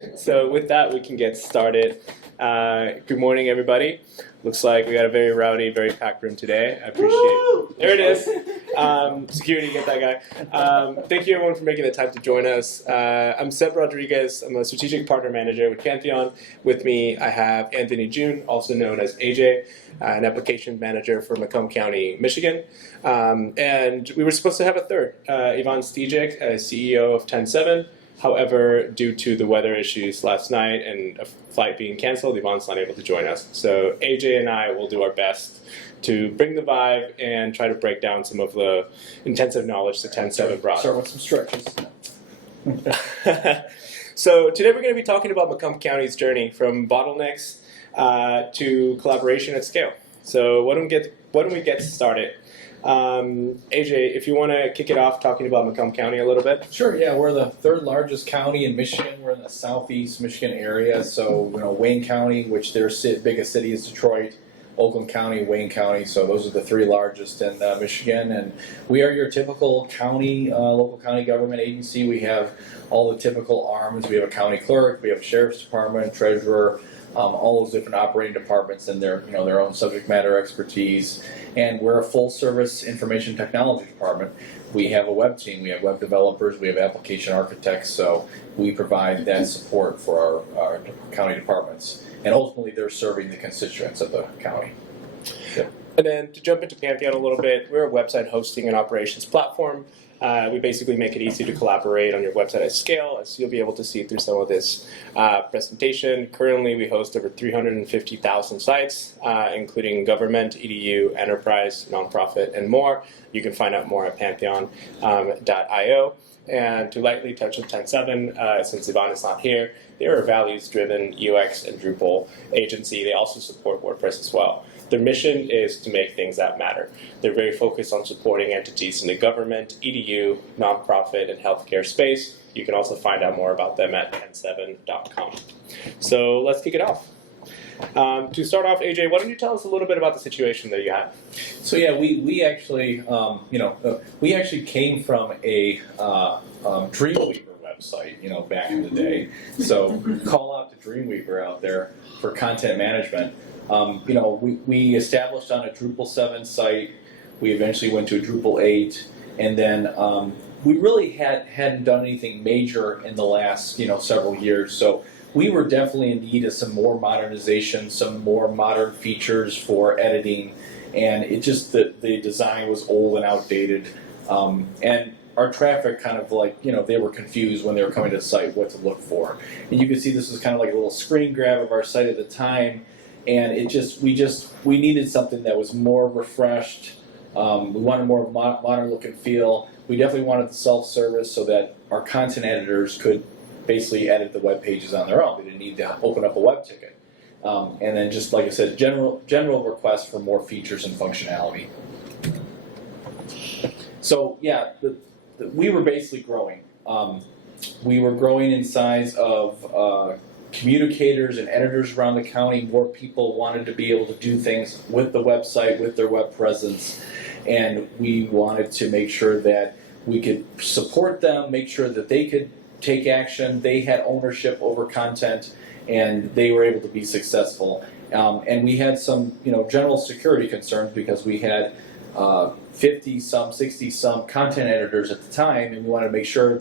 So with that, we can get started. Good morning, everybody. Looks like we got a very rowdy, very packed room today. I appreciate it. There it is. Security, get that guy. Thank you, everyone, for making the time to join us. I'm Seb Rodriguez. I'm a strategic partner manager with Pantheon. With me, I have Anthony June, also known as AJ, an application manager for Macomb County, Michigan. And we were supposed to have a third, ivanstegic, CEO of 10-7. However, due to the weather issues last night and a flight being canceled, Yvonne's not able to join us. So AJ and I will do our best to bring the vibe and try to break down some of the intensive knowledge that 10-7 brought. Start with some stretches. So today we're going to be talking about Macomb County's journey from bottlenecks to collaboration at scale. So why don't we get started? AJ, if you want to kick it off talking about Macomb County a little bit. Sure, yeah, we're the third largest county in Michigan. We're in the southeast Michigan area. So, Wayne County, which their biggest city is Detroit, Oakland County, Wayne County. So those are the three largest in Michigan. And we are your typical county, local county government agency. We have all the typical arms. We have a county clerk, we have a sheriff's department, treasurer, all those different operating departments and their own subject matter expertise. And we're a full-service information technology department. We have a web team, we have web developers, we have application architects, so we provide that support for our county departments. And ultimately, they're serving the constituents of the county. Yeah. And then to jump into Pantheon a little bit, we're a website hosting and operations platform. We basically make it easy to collaborate on your website at scale, as you'll be able to see through some of this presentation. Currently, we host over 350,000 sites, including government, EDU, enterprise, nonprofit, and more. You can find out more at pantheon.io. And to lightly touch on 10-7, since Yvonne is not here, they're a values-driven UX and Drupal agency. They also support WordPress as well. Their mission is to make things that matter. They're very focused on supporting entities in the government, EDU, nonprofit, and healthcare space. You can also find out more about them at 10-7.com. So let's kick it off. To start off, AJ, why don't you tell us a little bit about the situation that you had? So yeah, we actually we actually came from a Dreamweaver website, back in the day. So call out to Dreamweaver out there for content management. We established on a Drupal 7 site. We eventually went to a Drupal 8, and then we really hadn't done anything major in the last several years. So we were definitely in need of some more modernization, some more modern features for editing, and it just the design was old and outdated, and our traffic kind of they were confused when they were coming to the site what to look for. And you can see this was kind of like a little screen grab of our site at the time. And we needed something that was more refreshed. We wanted more modern look and feel. We definitely wanted the self-service so that our content editors could basically edit the web pages on their own. They didn't need to open up a web ticket. And then just like I said, general requests for more features and functionality. So yeah, we were basically growing. We were growing in size of communicators and editors around the county. More people wanted to be able to do things with the website, with their web presence, and we wanted to make sure that we could support them, make sure that they could take action, they had ownership over content, and they were able to be successful. And we had some general security concerns because we had 50-some, 60-some content editors at the time, and we wanted to make sure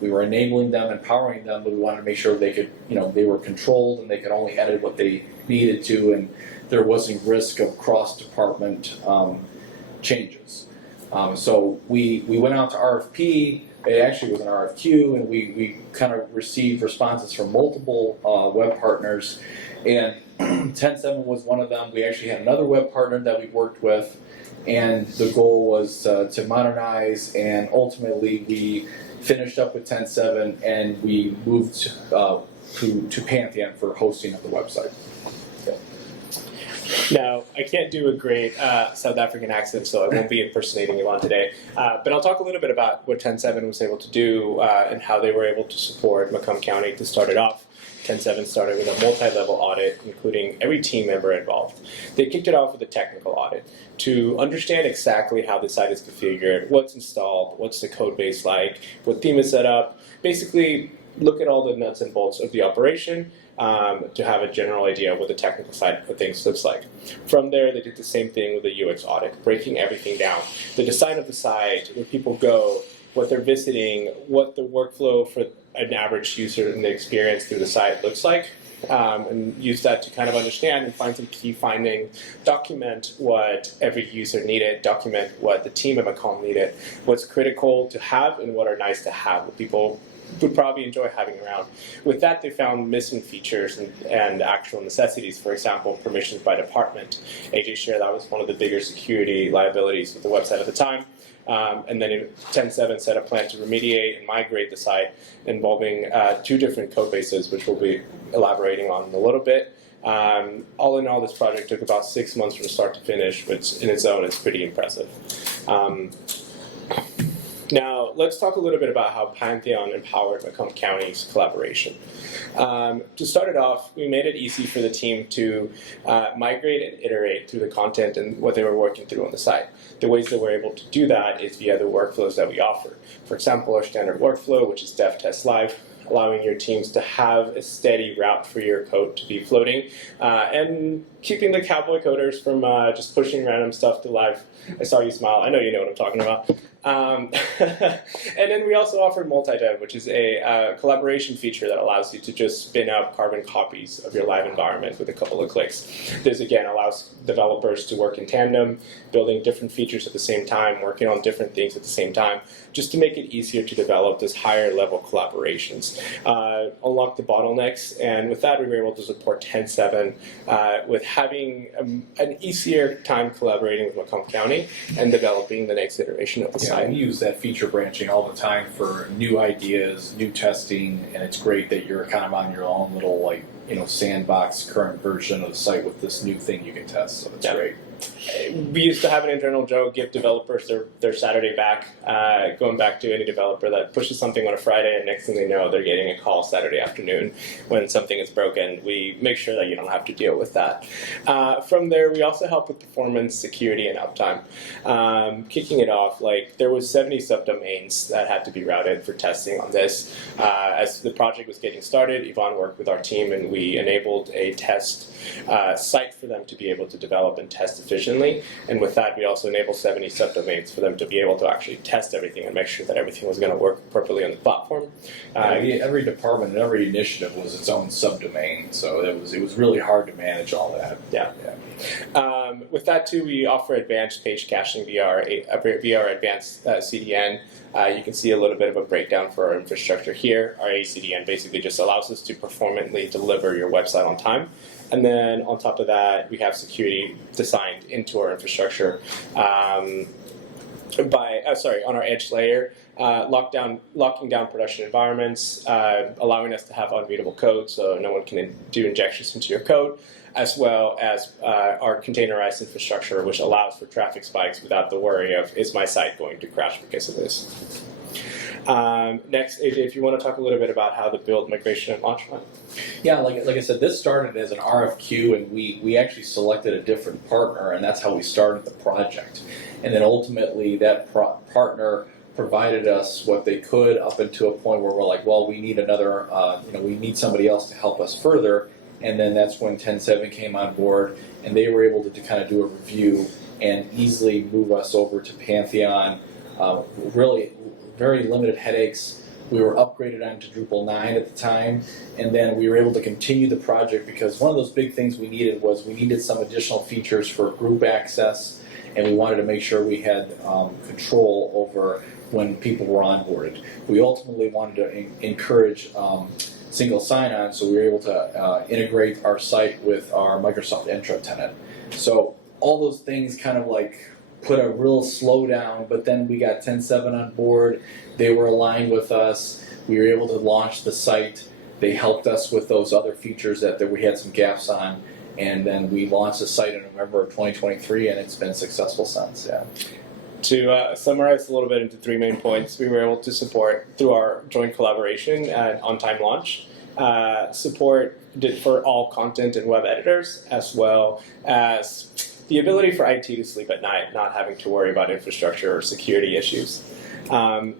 we were enabling them, empowering them, but we wanted to make sure they could they were controlled and they could only edit what they needed to, and there wasn't risk of cross-department changes. So we went out to RFP. It actually was an RFQ, and we kind of received responses from multiple web partners, and 10-7 was one of them. We actually had another web partner that we worked with, and the goal was to modernize, and ultimately we finished up with 10-7 and we moved to Pantheon for hosting of the website. Now, I can't do a great South African accent, so I won't be impersonating Yvonne today. But I'll talk a little bit about what 10-7 was able to do and how they were able to support Macomb County to start it off. 10-7 started with a multi-level audit, including every team member involved. They kicked it off with a technical audit to understand exactly how the site is configured, what's installed, what's the code base like, what theme is set up, basically look at all the nuts and bolts of the operation to have a general idea of what the technical side of things looks like. From there, they did the same thing with the UX audit, breaking everything down. The design of the site, where people go, what they're visiting, what the workflow for an average user and the experience through the site looks like, and use that to kind of understand and find some key findings, document what every user needed, document what the team at Macomb needed, what's critical to have and what are nice to have, what people would probably enjoy having around. With that, they found missing features and actual necessities. For example, permissions by department. AJ shared that was one of the bigger security liabilities with the website at the time. And then in 10.7 set a plan to remediate and migrate the site involving 2 different code bases, which we'll be elaborating on in a little bit. All in all, this project took about 6 months from start to finish, which in its own is pretty impressive. Now, let's talk a little bit about how Pantheon empowered Macomb County's collaboration. To start it off, we made it easy for the team to migrate and iterate through the content and what they were working through on the site. The ways that we're able to do that is via the workflows that we offer. For example, our standard workflow, which is dev test live, allowing your teams to have a steady route for your code to be floating, and keeping the cowboy coders from just pushing random stuff to live. I saw you smile. I know you know what I'm talking about. And then we also offered Multidev, which is a collaboration feature that allows you to just spin up carbon copies of your live environment with a couple of clicks. This, again, allows developers to work in tandem, building different features at the same time, working on different things at the same time, just to make it easier to develop those higher level collaborations. Unlock the bottlenecks, and with that we were able to support 10.7 with having an easier time collaborating with Macomb County and developing the next iteration of the site. We use that feature branching all the time for new ideas, new testing, and it's great that you're kind of on your own little sandbox current version of the site with this new thing you can test, so it's great. We used to have an internal joke, give developers their Saturday back, going back to any developer that pushes something on a Friday and next thing they know they're getting a call Saturday afternoon when something is broken. We make sure that you don't have to deal with that. From there, we also help with performance, security, and uptime. Kicking it off, there was 70 subdomains that had to be routed for testing on this. As the project was getting started, Yvonne worked with our team and we enabled a test site for them to be able to develop and test efficiently, and with that we also enabled 70 subdomains for them to be able to actually test everything and make sure that everything was going to work properly on the platform. Every department and every initiative was its own subdomain, so it was really hard to manage all that. Yeah. With that too, we offer advanced page caching via our advanced CDN. You can see a little bit of a breakdown for our infrastructure here. Our ACDN basically just allows us to performantly deliver your website on time. And then on top of that, we have security designed into our infrastructure on our edge layer, locking down production environments, allowing us to have unreadable code so no one can do injections into your code, as well as our containerized infrastructure, which allows for traffic spikes without the worry of, is my site going to crash because of this? Next, AJ, if you want to talk a little bit about how the build, migration, and launch went. Yeah, like I said, this started as an RFQ, and we actually selected a different partner, and that's how we started the project. And then ultimately, that partner provided us what they could up until a point where we're like, well, we need another, we need somebody else to help us further. And then that's when 10.7 came on board, and they were able to kind of do a review and easily move us over to Pantheon. Really, very limited headaches. We were upgraded onto Drupal 9 at the time, and then we were able to continue the project because one of those big things we needed some additional features for group access, and we wanted to make sure we had control over when people were onboarded. We ultimately wanted to encourage single sign-on, so we were able to integrate our site with our Microsoft Entra tenant. So all those things kind of put a real slowdown, but then we got 10.7 on board. They were aligned with us. We were able to launch the site. They helped us with those other features that we had some gaps on, and then we launched the site in November of 2023, and it's been successful since. Yeah. To summarize a little bit into 3 main points, we were able to support through our joint collaboration and on-time launch, support for all content and web editors, as well as the ability for IT to sleep at night, not having to worry about infrastructure or security issues.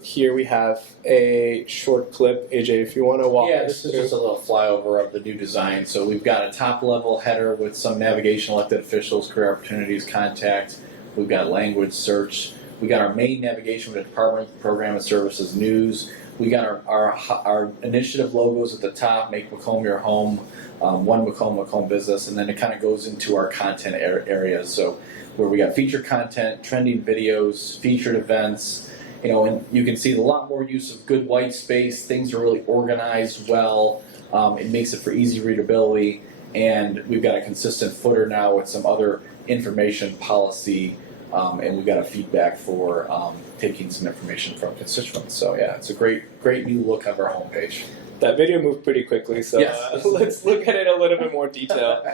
Here we have a short clip. AJ, if you want to walk Yeah, us this is through. just a little flyover of the new design. So we've got a top-level header with some navigation, elected officials, career opportunities, contact. We've got language search. We got our main navigation with the department, program and services, news. We got our initiative logos at the top, make Macomb your home, one Macomb business, and then it kind of goes into our content areas. So where we got featured content, trending videos, featured events, and you can see a lot more use of good white space. Things are really organized well. It makes it for easy readability, and we've got a consistent footer now with some other information policy, and we've got a feedback for taking some information from constituents. So yeah, it's a great new look of our homepage. That video moved pretty quickly, so Yes. let's look at it in a little bit more detail.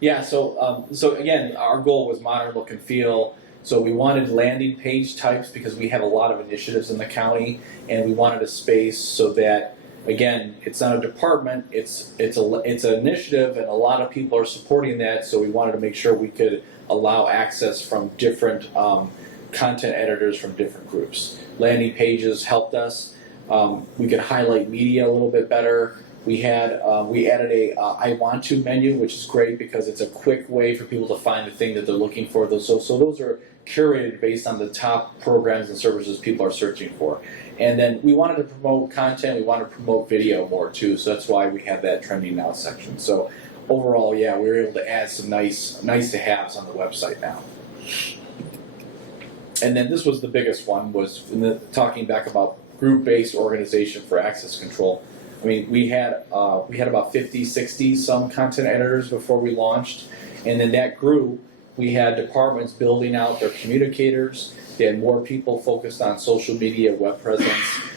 Yeah, so again, our goal was modern look and feel. So we wanted landing page types because we have a lot of initiatives in the county, and we wanted a space so that, again, it's not a department, it's an initiative, and a lot of people are supporting that. So we wanted to make sure we could allow access from different content editors from different groups. Landing pages helped us. We could highlight media a little bit better. We added a I want to menu, which is great because it's a quick way for people to find the thing that they're looking for. So those are curated based on the top programs and services people are searching for. And then we wanted to promote content. We wanted to promote video more too. So that's why we have that trending now section. So overall, yeah, we were able to add some nice to haves on the website now. And then this was the biggest one, was talking back about group-based organization for access control. I mean, we had about 50, 60 some content editors before we launched, and then that grew. We had departments building out their communicators. They had more people focused on social media, web presence.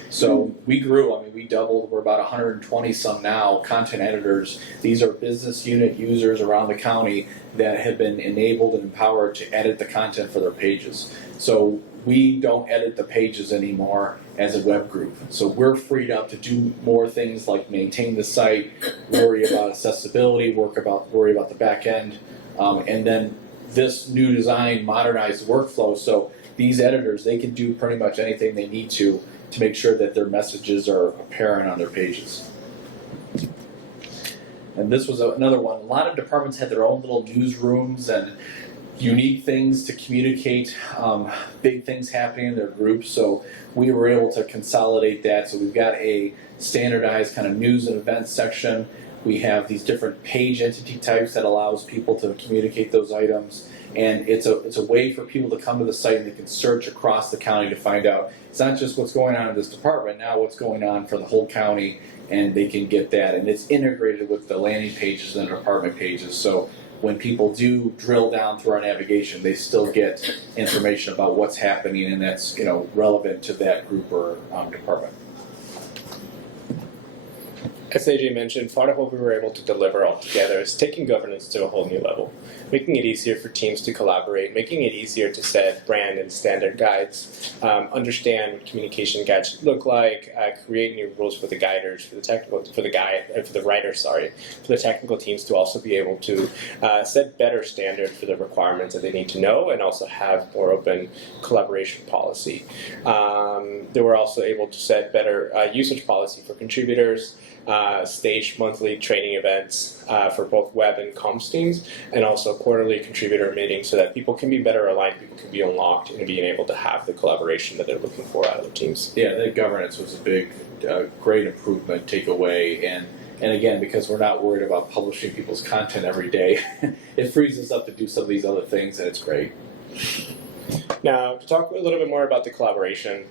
So we grew. I mean, we doubled. We're about 120 some now content editors. These are business unit users around the county that have been enabled and empowered to edit the content for their pages. So we don't edit the pages anymore as a web group. So we're freed up to do more things like maintain the site, worry about accessibility, worry about the back end, and then this new design modernized the workflow. So these editors, they can do pretty much anything they need to make sure that their messages are apparent on their pages. And this was another one. A lot of departments had their own little newsrooms and unique things to communicate, big things happening in their groups. So we were able to consolidate that. So we've got a standardized kind of news and events section. We have these different page entity types that allows people to communicate those items. And it's a way for people to come to the site and they can search across the county to find out. It's not just what's going on in this department, now what's going on for the whole county, and they can get that. And it's integrated with the landing pages and the department pages. So when people do drill down through our navigation, they still get information about what's happening, and that's relevant to that group or department. As AJ mentioned, part of what we were able to deliver altogether is taking governance to a whole new level, making it easier for teams to collaborate, making it easier to set brand and standard guides, understand what communication guides should look like, create new rules for the guiders, for the technical teams to also be able to set better standard for the requirements that they need to know, and also have more open collaboration policy. They were also able to set better usage policy for contributors, stage monthly training events for both web and comms teams, and also quarterly contributor meetings so that people can be better aligned, people can be unlocked, and being able to have the collaboration that they're looking for out of their teams. Yeah, that governance was a big, great improvement, takeaway, and again, because we're not worried about publishing people's content every day, it frees us up to do some of these other things, and it's great. Now, to talk a little bit more about the collaboration,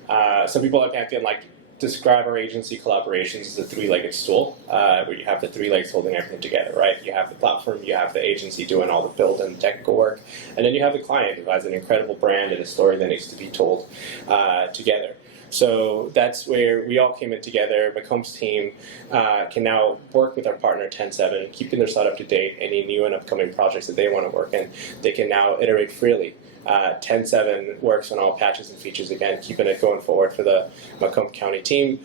some people at Pantheon like describe our agency collaborations as a three-legged stool, where you have the three legs holding everything together, right? You have the platform, you have the agency doing all the build and technical work, and then you have the client who has an incredible brand and a story that needs to be told together. So that's where we all came in together. Macomb's team can now work with our partner 10/7, keeping their site up to date, any new and upcoming projects that they want to work in. They can now iterate freely 10.7 works on all patches and features, again, keeping it going forward for the Macomb County team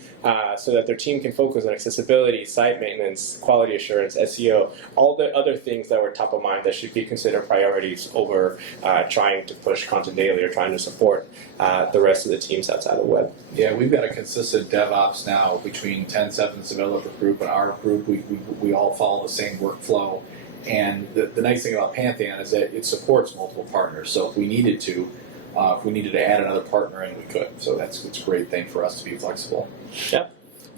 so that their team can focus on accessibility, site maintenance, quality assurance, SEO, all the other things that were top of mind that should be considered priorities over trying to push content daily or trying to support the rest of the teams outside of the web. Yeah, we've got a consistent DevOps now between 10.7's developer group and our group. We all follow the same workflow. And the nice thing about Pantheon is that it supports multiple partners. So if we needed to add another partner in, we could. So it's a great thing for us to be flexible. Yeah.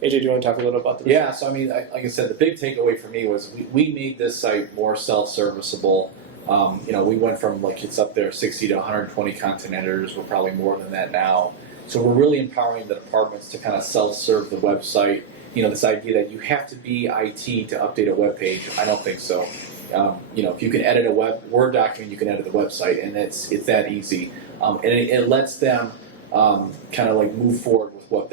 AJ, do you want to talk a little about this? Yeah, so I mean, like I said, the big takeaway for me was we made this site more self-serviceable. We went from it's up there 60 to 120 content editors. We're probably more than that now. So we're really empowering the departments to kind of self-serve the website. This idea that you have to be IT to update a web page, I don't think so. If you can edit a Word document, you can edit the website, and it's that easy. And it lets them kind of move forward with what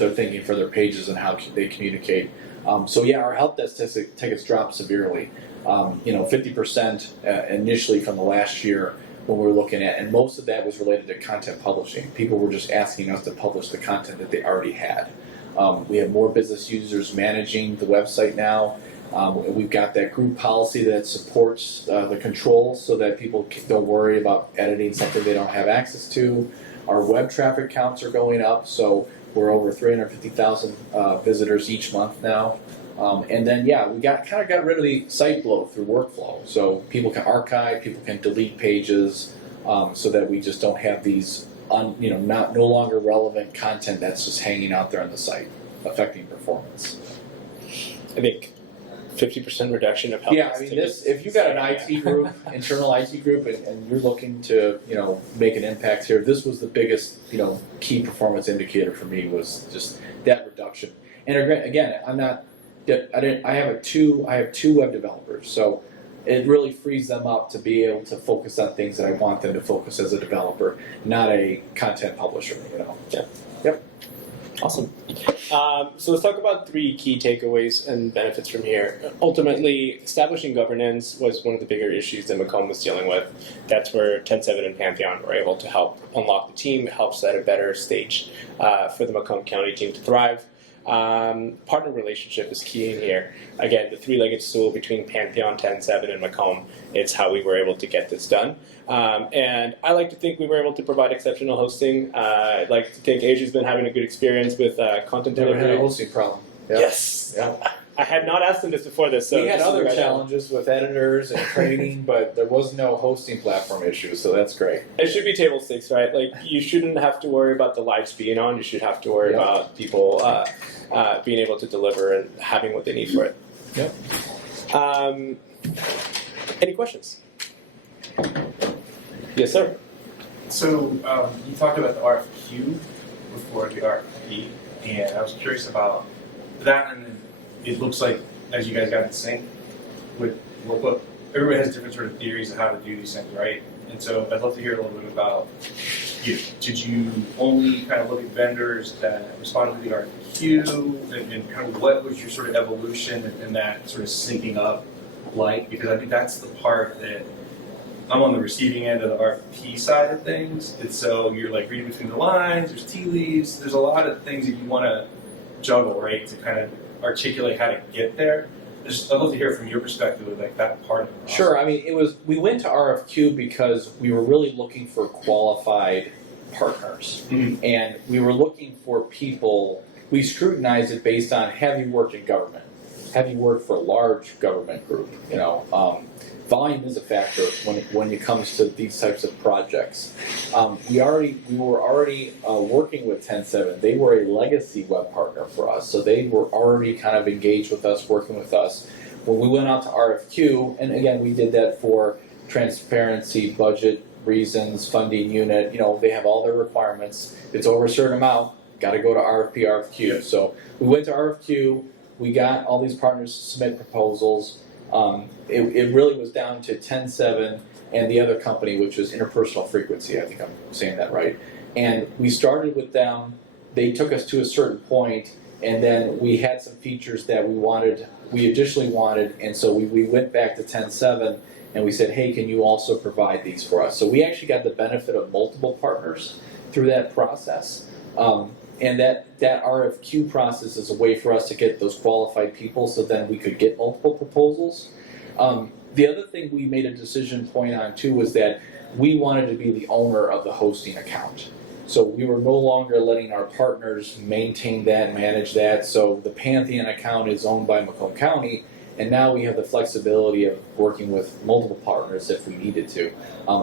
they're thinking for their pages and how they communicate. Our help desk tickets dropped severely. 50% initially from the last year when we were looking at, and most of that was related to content publishing. People were just asking us to publish the content that they already had. We have more business users managing the website now. We've got that group policy that supports the controls so that people don't worry about editing something they don't have access to. Our web traffic counts are going up, so we're over 350,000 visitors each month now. We got rid of the site bloat through workflow. So people can archive, people can delete pages, so that we just don't have these no longer relevant content that's just hanging out there on the site, affecting performance. I think 50% reduction of help. Yeah, I mean, if you've got an IT group, internal IT group, and you're looking to, make an impact here, this was the biggest, key performance indicator for me was just that reduction. And again, I have two web developers, so it really frees them up to be able to focus on things that I want them to focus as a developer, not a content publisher, Yeah. Yep. Awesome. So let's talk about 3 key takeaways and benefits from here. Ultimately, establishing governance was one of the bigger issues that Macomb was dealing with. That's where 10.7 and Pantheon were able to help unlock the team, help set a better stage for the Macomb County team to thrive. Partner relationship is key in here. Again, the 3-legged stool between Pantheon, 10.7, and Macomb, it's how we were able to get this done. And I like to think we were able to provide exceptional hosting. I'd like to think Asia's been having a good experience with content Never delivery. had a hosting problem. Yep. Yes. Yep. I had not asked them this before this. So we had this is other right challenges with editors and training, but there was no hosting platform issue, so that's great. It should be table stakes, right? You shouldn't have to worry about the lights being on. You should have to worry about people being able to deliver and having what they need for it. Yep. Any questions? Yes, sir. So you talked about the RFQ before the RFP, and I was curious about that. And then it looks like as you guys got in sync with what everybody has different sort of theories of how to do these things, right? And so I'd love to hear a little bit about did you only kind of look at vendors that responded to the RFQ, and kind of what was your sort of evolution and that sort of syncing up like? Because I think that's the part that I'm on the receiving end of the RFP side of things, and so you're reading between the lines, there's tea leaves, there's a lot of things that you want to juggle, right, to kind of articulate how to get there. I'd love to hear from your perspective of that part of the process. Sure, I mean, we went to RFQ because we were really looking for qualified partners, and we were looking for people. We scrutinized it based on have you worked in government, have you worked for a large government group, volume is a factor when it comes to these types of projects. We were already working with 10.7. They were a legacy web partner for us, so they were already kind of engaged with us, working with us. When we went out to RFQ, and again, we did that for transparency, budget reasons, funding unit. They have all their requirements. If it's over a certain amount, got to go to RFP, RFQ. Yeah. So we went to RFQ. We got all these partners to submit proposals. It really was down to 10.7 and the other company, which was Interpersonal Frequency. I think I'm saying that right. And we started with them. They took us to a certain point, And then we had some features that we additionally wanted, and so we went back to 10.7 and we said, hey, can you also provide these for us? So we actually got the benefit of multiple partners through that process. And that RFQ process is a way for us to get those qualified people so then we could get multiple proposals. The other thing we made a decision point on too was that we wanted to be the owner of the hosting account. So we were no longer letting our partners maintain that, manage that. So the Pantheon account is owned by Macomb County, and now we have the flexibility of working with multiple partners if we needed to.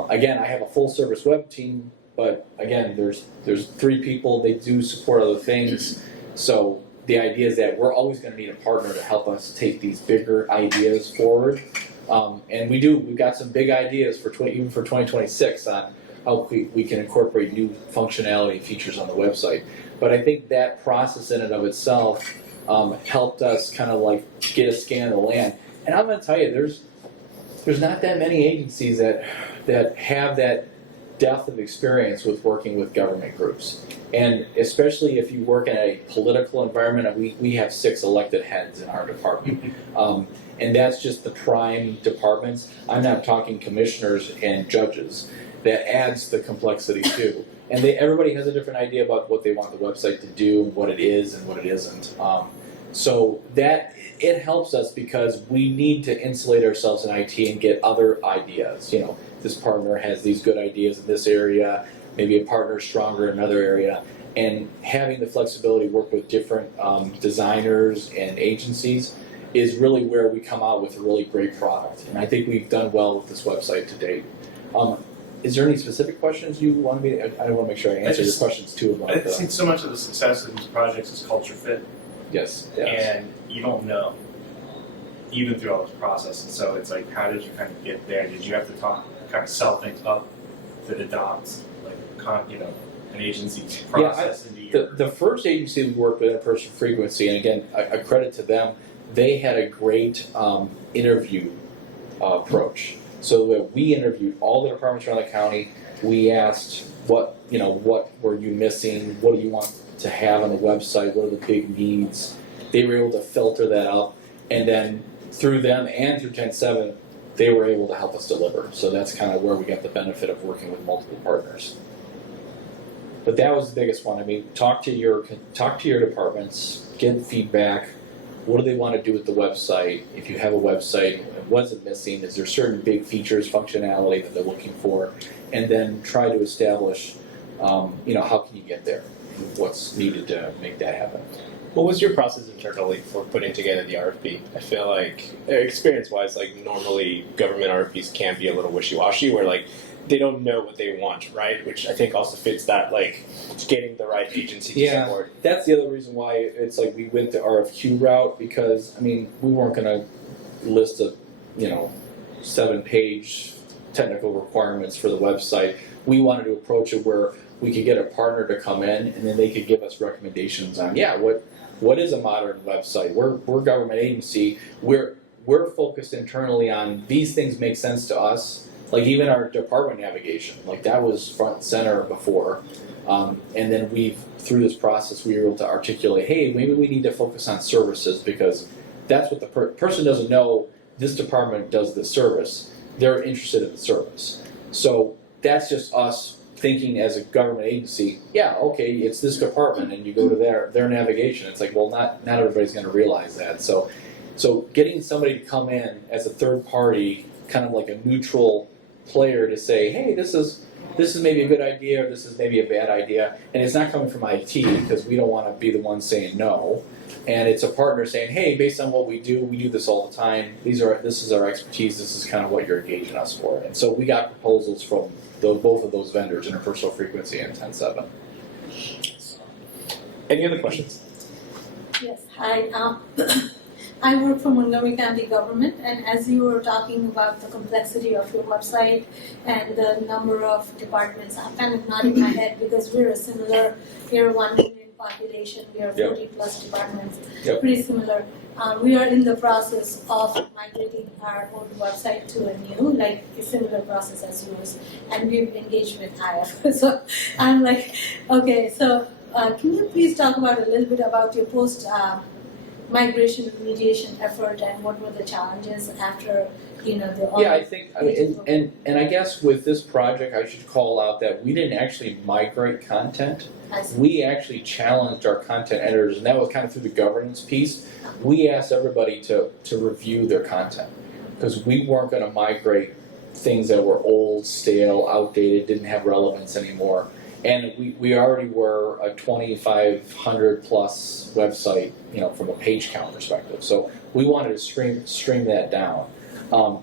Again, I have a full service web team, but again, there's 3 people, they do support other things. So the idea is that we're always going to need a partner to help us take these bigger ideas forward. And we've got some big ideas even for 2026 on how we can incorporate new functionality and features on the website. But I think that process in and of itself helped us kind of like get a scan of the land. And I'm going to tell you, there's not that many agencies that have that depth of experience with working with government groups. And especially if you work in a political environment, and we have 6 elected heads in our department. And that's just the prime departments. I'm not talking commissioners and judges. That adds the complexity too. And everybody has a different idea about what they want the website to do, what it is and what it isn't. So that it helps us because we need to insulate ourselves in IT and get other ideas. You know, this partner has these good ideas in this area, maybe a partner is stronger in another area. And having the flexibility to work with different designers and agencies is really where we come out with a really great product. And I think we've done well with this website to date. Is there any specific questions you want me to? I want to make sure I answer your questions too about I think so much of the success of these projects is culture fit. Yes. And you don't know, even through all this process. And so it's like, how did you kind of get there? Did you have to kind of sell things up that adopts, like, an agency's process into your... The first agency we worked with, In-Person Frequency, and again, a credit to them, they had a great interview approach. So that we interviewed all the departments around the county. We asked what were you missing? What do you want to have on the website? What are the big needs? They were able to filter that up, and then through them and through 10.7, they were able to help us deliver. So that's kind of where we got the benefit of working with multiple partners. But that was the biggest one. I mean, talk to your departments, get feedback. What do they want to do with the website? If you have a website, what's it missing? Is there certain big features, functionality that they're looking for? And then try to establish, how can you get there? What's needed to make that happen? What was your process internally for putting together the RFP? I feel like, experience-wise, like normally government RFPs can be a little wishy-washy, where like they don't know what they want, right? Which I think also fits that like getting the right agency to support. That's the other reason why it's like we went the RFQ route, because I mean we weren't going to list a 7-page technical requirements for the website. We wanted to approach it where we could get a partner to come in and then they could give us recommendations on what is a modern website. We're a government agency. We're focused internally on these things make sense to us. Like even our department navigation, like that was front and center before. And then through this process, we were able to articulate, hey, maybe we need to focus on services because that's what the person doesn't know. This department does this service. They're interested in the service. So that's just us thinking as a government agency, yeah, okay, it's this department, and you go to their navigation. It's like, well, not everybody's going to realize that. So getting somebody to come in as a third party, kind of like a neutral player to say, hey, this is maybe a good idea, or this is maybe a bad idea, and it's not coming from IT because we don't want to be the one saying no, and it's a partner saying, hey, based on what we do this all the time. This is our expertise. This is kind of what you're engaging us for, and so we got proposals from both of those vendors, Interpersonal Frequency and 10.7. Any other questions? Yes, hi. I work for Montgomery County government, and as you were talking about the complexity of your website and the number of departments, I'm kind of nodding my head because we're 1 million population, we are 40 plus departments, pretty similar. We are in the process of migrating our own website to a new, like a similar process as yours, and we've engaged with IF. So I'm like, okay, so Can you please talk about a little bit about your post migration remediation effort and what were the challenges after the Yeah, I think, and I guess with this project, I should call out that we didn't actually migrate content. I see. We actually challenged our content editors, and that was kind of through the governance piece. We asked everybody to review their content because we weren't going to migrate things that were old, stale, outdated, didn't have relevance anymore. And we already were a 2,500 plus website, from a page count perspective. So we wanted to stream that down.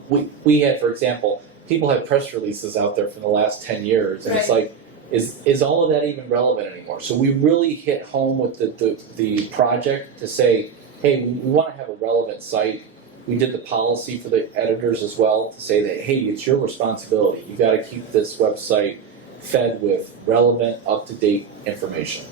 We had, for example, people had press releases out there from the last 10 years, and it's like, is all of that even relevant anymore? So we really hit home with the project to say, hey, we want to have a relevant site. We did the policy for the editors as well to say that, hey, it's your responsibility. You got to keep this website fed with relevant, up-to-date information.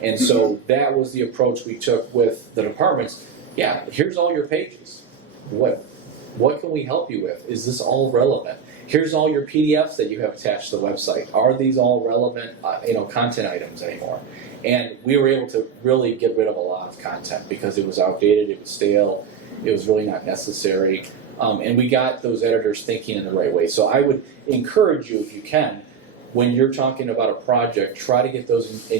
And so that was the approach we took with the departments. Yeah, here's all your pages. What can we help you with? Is this all relevant? Here's all your PDFs that you have attached to the website. Are these all relevant, content items anymore? And we were able to really get rid of a lot of content because it was outdated, it was stale, it was really not necessary. And we got those editors thinking in the right way. So I would encourage you, if you can, when you're talking about a project, try to get those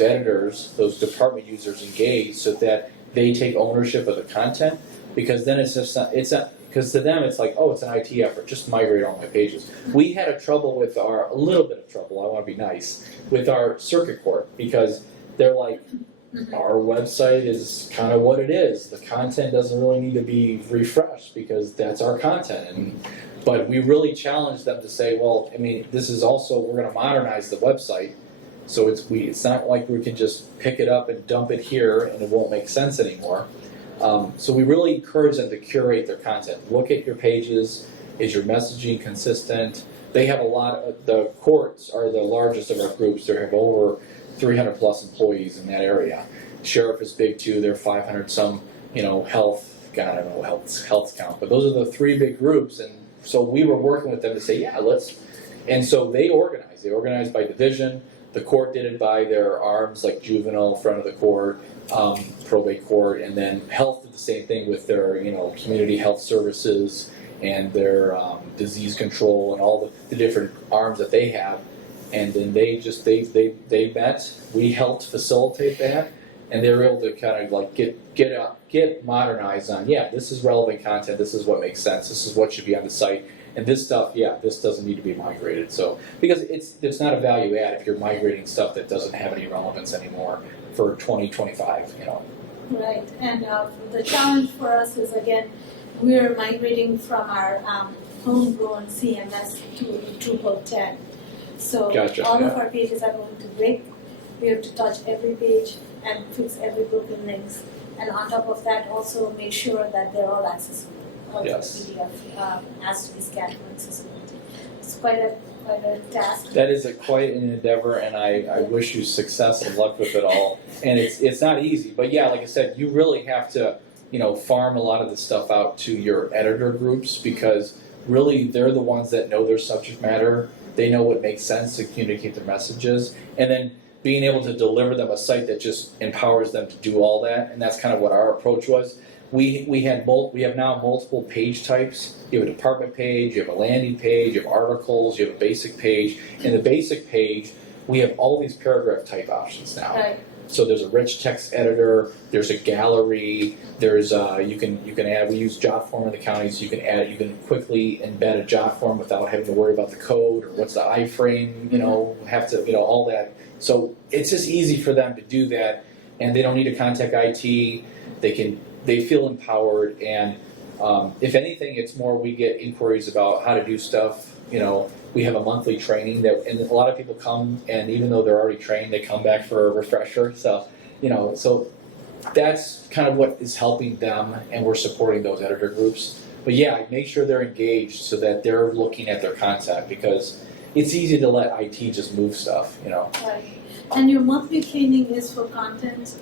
editors, those department users engaged so that they take ownership of the content, because then because to them it's like, oh, it's an IT effort, just migrate all my pages. We had a little bit of trouble, I want to be nice, with our circuit court, because they're like, our website is kind of what it is. The content doesn't really need to be refreshed because that's our content. But we really challenged them to say, well, this is also, we're going to modernize the website. So it's not like we can just pick it up and dump it here and it won't make sense anymore. So we really encourage them to curate their content. Look at your pages. Is your messaging consistent? They have the courts are the largest of our groups. They have over 300 plus employees in that area. Sheriff is big too. They're 500 some, health, God, I don't know health count, but those are the three big groups. And so we were working with them to say, yeah, and so they organized. They organized by division. The court did it by their arms, like juvenile, front of the court, probate court, and then health did the same thing with their, community health services and their disease control and all the different arms that they have. And then they met. We helped facilitate that, and they were able to kind of like get modernized on. Yeah, this is relevant content. This is what makes sense. This is what should be on the site. And this stuff, yeah, this doesn't need to be migrated. So because it's not a value add if you're migrating stuff that doesn't have any relevance anymore for 2025. Right, and the challenge for us is, again, we're migrating from our homegrown CMS to Drupal 10. So Gotcha, all of our pages are going to break. We have to touch every page and fix every broken links. And on top of that, also make sure that they're all accessible. Yes. The PDF has to be scanned for accessibility. It's quite a task. That is quite an endeavor, and I wish you success and luck with it all. And it's not easy, but yeah, like I said, you really have to farm a lot of this stuff out to your editor groups, because really they're the ones that know their subject matter. They know what makes sense to communicate their messages, and then being able to deliver them a site that just empowers them to do all that. And that's kind of what our approach was. We have now multiple page types. You have a department page, you have a landing page, you have articles, you have a basic page. In the basic page, we have all these paragraph type options now. Right. So there's a rich text editor, there's a gallery, there's you can add. We use JotForm in the county, so you can quickly embed a JotForm without having to worry about the code or what's the iframe. Have to all that. So it's just easy for them to do that, and they don't need to contact IT. They feel empowered, and if anything, it's more we get inquiries about how to do stuff. We have a monthly training and a lot of people come, and even though they're already trained, they come back for a refresher. So, so that's kind of what is helping them, and we're supporting those editor groups. But yeah, make sure they're engaged so that they're looking at their content, because it's easy to let IT just move stuff, Right. And your monthly training is for content,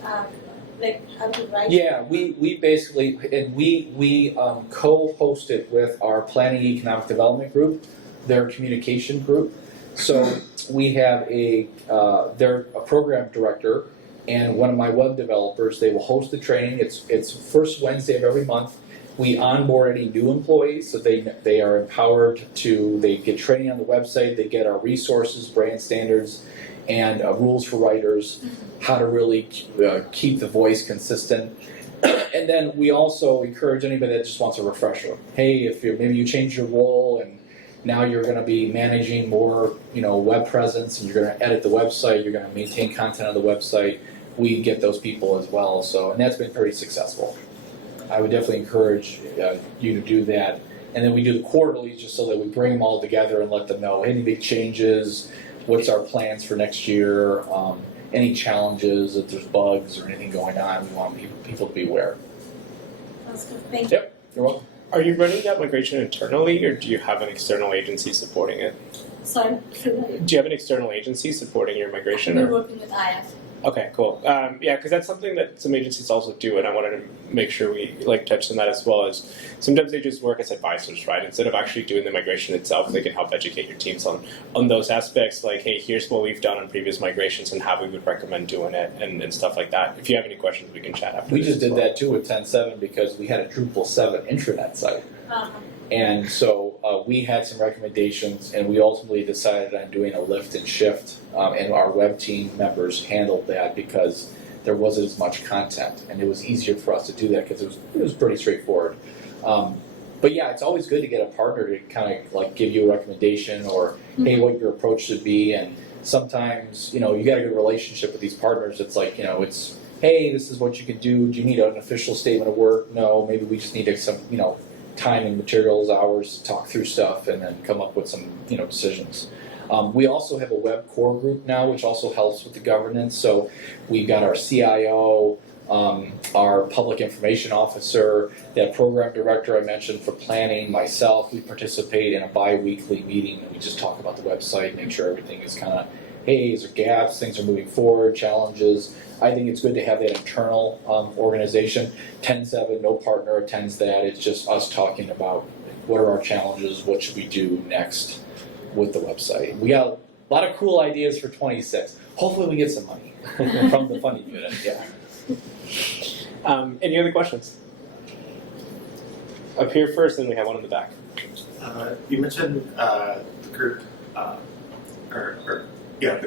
like how to write? Yeah, we basically, and we co-host it with our Planning Economic Development group, their communication group. So we have they're a program director, and one of my web developers, they will host the training. It's first Wednesday of every month. We onboard any new employees, so they are empowered they get training on the website, they get our resources, brand standards, and rules for writers, how to really keep the voice consistent. And then we also encourage anybody that just wants a refresher. Hey, if maybe you change your role and now you're going to be managing more, web presence, and you're going to edit the website, you're going to maintain content on the website, we get those people as well. So, and that's been pretty successful. I would definitely encourage you to do that. And then we do the quarterlies just so that we bring them all together and let them know any big changes, what's our plans for next year, any challenges, if there's bugs or anything going on, we want people to be aware. That's good. Thank you. Yep, you're welcome. Are you running that migration internally, or do you have an external agency supporting it? Sorry. Do you have an external agency supporting your migration? We're Or? working with IF. Okay, cool. Yeah, because that's something that some agencies also do, and I wanted to make sure we touched on that as well. Is sometimes they just work as advisors, right? Instead of actually doing the migration itself, they can help educate your teams on those aspects. Like, hey, here's what we've done on previous migrations and how we would recommend doing it, and stuff like that. If you have any questions, we can chat after. We this just as did well. that too with 10.7 because we had a Drupal 7 intranet site. Uh-huh. And so we had some recommendations, and we ultimately decided on doing a lift and shift, and our web team members handled that because there wasn't as much content, and it was easier for us to do that because it was pretty straightforward. But yeah, it's always good to get a partner to kind of like give you a recommendation or hey, what your approach should be. And sometimes you got a good relationship with these partners. It's like it's hey, this is what you can do. Do you need an official statement of work? No, maybe we just need some time and materials, hours to talk through stuff and then come up with some decisions. We also have a web core group now, which also helps with the governance. So we've got our CIO, our public information officer, that program director I mentioned for planning, myself. We participate in a bi-weekly meeting and we just talk about the website, make sure everything is kind of, hey, is there gaps, things are moving forward, challenges. I think it's good to have that internal organization. 10.7, no partner attends that. It's just us talking about what are our challenges, what should we do next with the website. We got a lot of cool ideas for 26. Hopefully we get some money from the funding unit, yeah. Any other questions? Up here first, and we have one in the back. You mentioned the group, the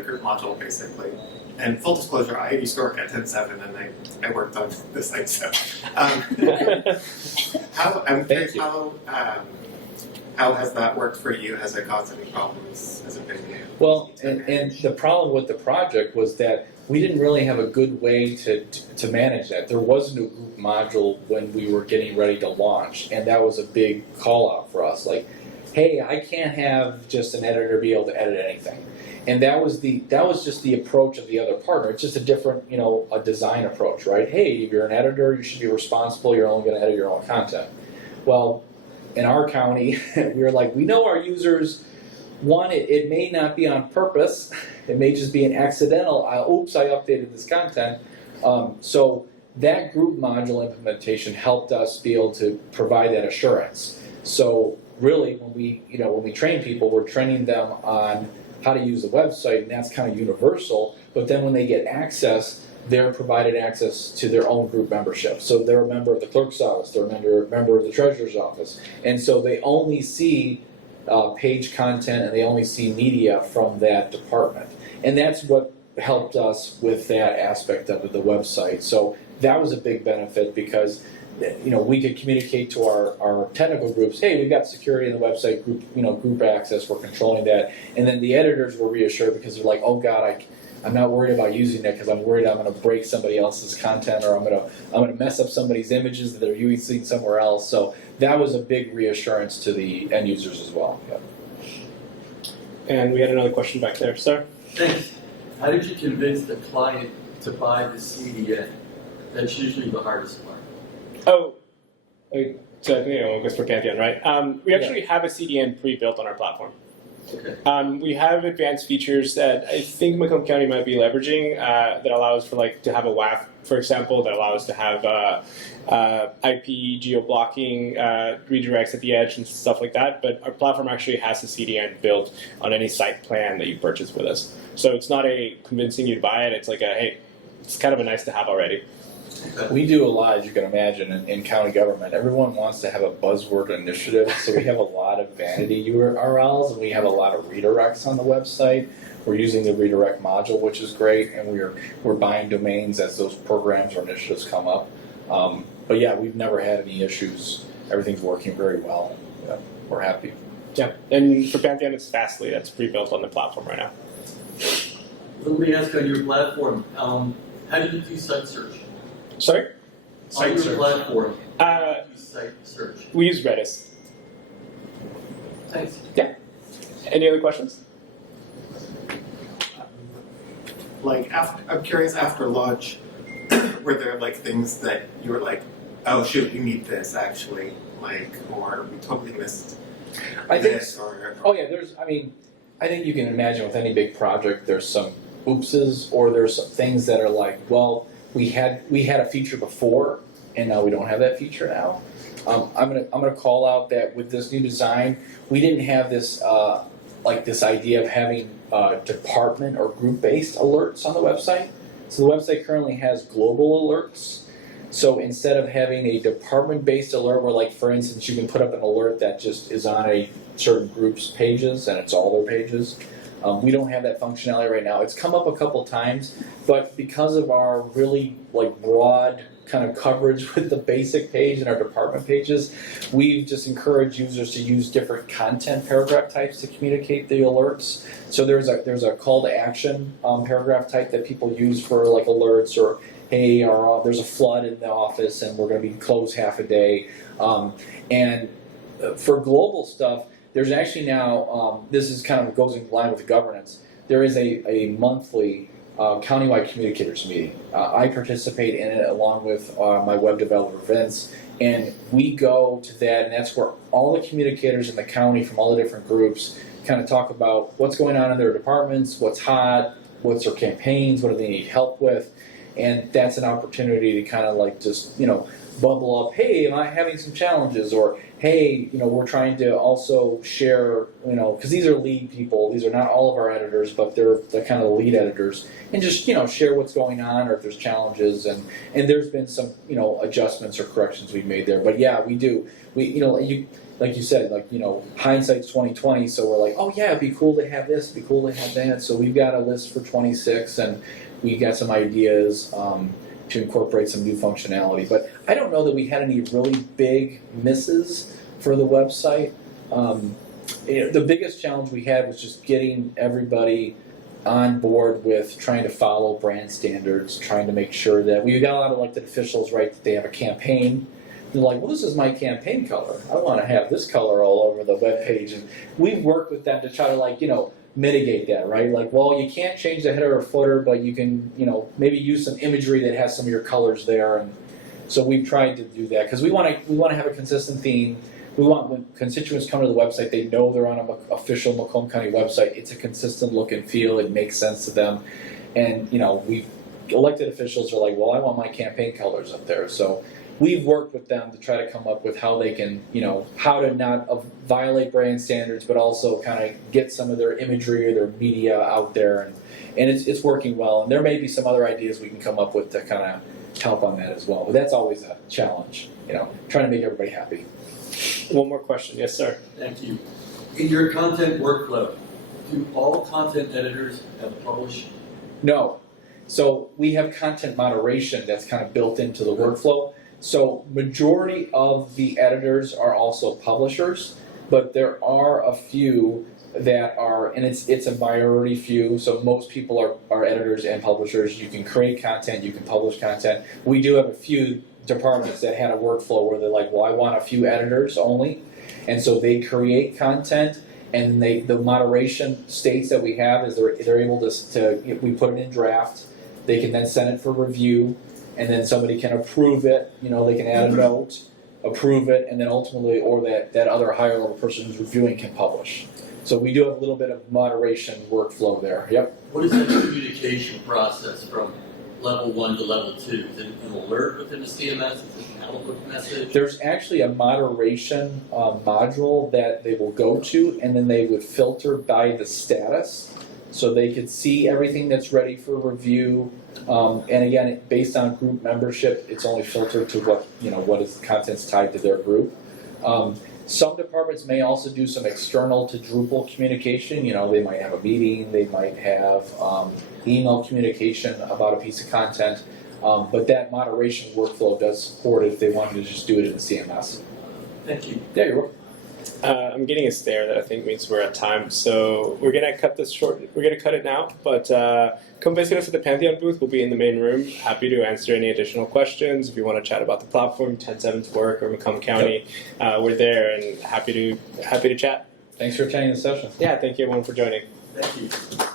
group module basically. And full disclosure, I used to work at 10.7 and I worked on the site, so. I'm curious how has that worked for you? Has it caused any problems? Has it been Well, and the problem with the project was that we didn't really have a good way to manage that. There wasn't a group module when we were getting ready to launch, and that was a big call out for us. Like, hey, I can't have just an editor be able to edit anything. And that was just the approach of the other partner. It's just a different, a design approach, right? Hey, if you're an editor, you should be responsible. You're only going to edit your own content. Well, in our county, we were like, we know our users. One, it may not be on purpose. It may just be an accidental. Oops, I updated this content. So that group module implementation helped us be able to provide that assurance. So really, when we train people, we're training them on how to use the website, and that's kind of universal. But then when they get access, they're provided access to their own group membership. So they're a member of the clerk's office, they're a member of the treasurer's office. And so they only see page content and they only see media from that department. And that's what helped us with that aspect of the website. So that was a big benefit because we could communicate to our technical groups, hey, we've got security in the website, group access, we're controlling that. And then the editors were reassured because they're like, oh God, I'm not worried about using it because I'm worried I'm going to break somebody else's content or I'm going to mess up somebody's images that they're using somewhere else. So that was a big reassurance to the end users as well. Yeah. And we had another question back there, sir. Thanks. How did you convince the client to buy the CDN? That's usually the hardest part. Oh, so it goes for Pantheon, right? We actually have a CDN pre-built on our platform. Okay. We have advanced features that I think Macomb County might be leveraging that allows for to have a WAF, for example, that allows to have IP geo-blocking redirects at the edge and stuff like that. But our platform actually has a CDN built on any site plan that you purchase with us. So it's not a convincing you to buy it. It's like hey, it's kind of a nice to have already. We do a lot, as you can imagine, in county government. Everyone wants to have a buzzword initiative, so we have a lot of vanity URLs, and we have a lot of redirects on the website. We're using the redirect module, which is great, and we're buying domains as those programs or initiatives come up. But yeah, we've never had any issues. Everything's working very well. Yeah, we're happy. Yeah, and for Pantheon, it's Fastly. That's pre-built on the platform right now. Let me ask on your platform, how do you do site search? Sorry? Site on your search. platform, how Uh, do you site search? we use Redis. Thanks. Any other questions? Like, I'm curious, after launch, were there like things that you were like, oh shoot, we need this actually, like, or we totally missed I think. this, or Oh yeah, I think you can imagine with any big project, there's some oopses, or there's some things that are like, well, we had a feature before, and now we don't have that feature now. I'm gonna call out that with this new design, we didn't have this this idea of having department or group-based alerts on the website. So the website currently has global alerts. So instead of having a department-based alert where, like, for instance, you can put up an alert that just is on a certain group's pages and it's all their pages, we don't have that functionality right now. It's come up a couple times, but because of our really broad kind of coverage with the basic page and our department pages, we've just encouraged users to use different content paragraph types to communicate the alerts. So there's a call to action paragraph type that people use for alerts, or hey, there's a flood in the office and we're going to be closed half a day. And for global stuff, there's actually now, this is kind of goes in line with the governance, there is a monthly countywide communicators meeting. I participate in it along with my web developer Vince, and we go to that, and that's where all the communicators in the county from all the different groups kind of talk about what's going on in their departments, what's hot, what's their campaigns, what do they need help with, and that's an opportunity to kind of just bubble up, hey, am I having some challenges, or hey, we're trying to also share, because these are lead people, these are not all of our editors, but they're kind of the lead editors, and just, share what's going on, or if there's challenges, and there's been some, adjustments or corrections we've made there, but yeah, we do, like you said, hindsight's 20/20, so we're like, oh yeah, it'd be cool to have this, it'd be cool to have that, so we've got a list for 26, and we got some ideas, to incorporate some new functionality. But I don't know that we had any really big misses for the website. The biggest challenge we had was just getting everybody on board with trying to follow brand standards, trying to make sure that we got a lot of elected officials, right, that they have a campaign. They're like, well, this is my campaign color. I want to have this color all over the web page. And we've worked with them to try to mitigate that, right? Well, you can't change the header or footer, but you can, maybe use some imagery that has some of your colors there. And so we've tried to do that because we want to have a consistent theme. We want when constituents come to the website, they know they're on an official Macomb County website. It's a consistent look and feel. It makes sense to them. And, we elected officials are like, well, I want my campaign colors up there. So we've worked with them to try to come up with how they can, how to not violate brand standards, but also kind of get some of their imagery or their media out there, and it's working well. And there may be some other ideas we can come up with to kind of help on that as well. But that's always a challenge, trying to make everybody happy. One more question, yes, sir. Thank you. In your content workflow, do all content editors have publish? No. So we have content moderation that's kind of built into the workflow. So majority of the editors are also publishers, but there are a few that are, and it's a minority few, so most people are editors and publishers. You can create content, you can publish content. We do have a few departments that had a workflow where they're like, well, I want a few editors only, and so they create content, and the moderation states that we have is they're able to we put it in draft, they can then send it for review, and then somebody can approve it, they can add a note, approve it, and then ultimately, or that other higher level person who's reviewing can publish. So we do have a little bit of moderation workflow there, yep. What is the communication process from level 1 to level 2? Is it an alert within the CMS? Is it an Outlook message? There's actually a moderation module that they will go to, and then they would filter by the status. so they could see everything that's ready for review. And again, based on group membership, it's only filtered to what is contents tied to their group. Some departments may also do some external to Drupal communication. They might have a meeting, they might have email communication about a piece of content, but that moderation workflow does support it if they wanted to just do it in the CMS. Thank you. Yeah, you're welcome. I'm getting a stare that I think means we're at time, so we're gonna cut this short. We're gonna cut it now, but come visit us at the Pantheon booth. We'll be in the main room. Happy to answer any additional questions. If you want to chat about the platform, 10/7's work, or Macomb County, we're there and happy to chat. Thanks for attending the session. Yeah, thank you everyone for joining. Thank you.